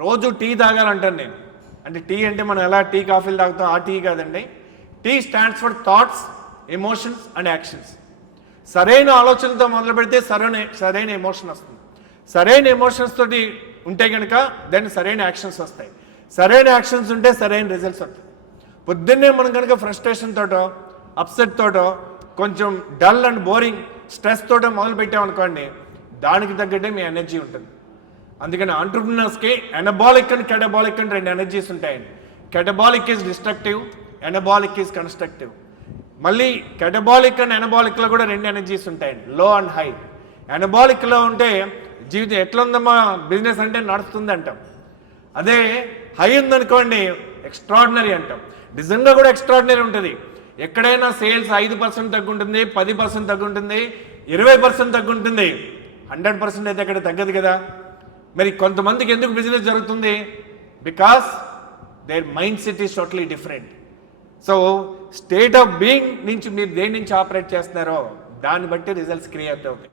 రోజు టీ తాగాలంటాను నేను. అంటే టీ అంటే మనం ఎలా టీ కాఫీలు తాగుతాం ఆ టీ కాదండి. T stands for thoughts emotions and actions సరైన ఆలోచనతో మొదలు పెడితే సరైన సరైన ఎమోషన్ వస్తుంది. సరైన ఎమోషన్స్ తోటి ఉంటే కనుక దాన్ని సరైన యాక్షన్స్ వస్తాయి. సరైన యాక్షన్స్ ఉంటే సరైన రిజల్ట్స్ వస్తాయి. పొద్దున్నే మనం కనుక ఫ్రస్ట్రేషన్ తోటో అప్సెట్ తోటో కొంచెం డల్ అండ్ బోరింగ్ స్ట్రెస్ తోటో మొదలు పెట్టామనుకోండి దానికి తగ్గట్టే మీ ఎనర్జీ ఉంటుంది. అందుకని ఆంటర్ప్రినర్స్కి ఎనబాలిక్ అండ్ కెటబాలిక్ అని రెండు ఎనర్జీస్ ఉంటాయండి. Catabolic is destructive anabolic is constructive మళ్ళీ కెటబాలిక్ అండ్ ఎనబాలిక్లో కూడా రెండు ఎనర్జీస్ ఉంటాయండి. లో అండ్ హై ఎనబాలిక్లో ఉంటే జీవితం ఎట్లా ఉందమ్మా బిజినెస్ అంటే నడుస్తుంది అంటాం. అదే హై ఉందనుకోండి ఎక్స్ట్రాడినరీ అంటాం. నిజంగా కూడా ఎక్స్ట్రాడినరీ ఉంటుంది. ఎక్కడైనా సేల్స్ ఐదు పర్సెంట్ తగ్గుంటుంది పది పర్సెంట్ తగ్గుంటుంది ఇరవై పర్సెంట్ తగ్గుంటుంది. హండ్రెడ్ పర్సెంట్ అయితే అక్కడ తగ్గదు కదా. మరి కొంతమందికి ఎందుకు బిజినెస్ జరుగుతుంది? Because their mind set is totally different so state of being నుంచి మీరు దేని నుంచి ఆపరేట్ చేస్తున్నారో దాన్ని బట్టి రిజల్ట్స్ క్రియేట్ అవుతాయి.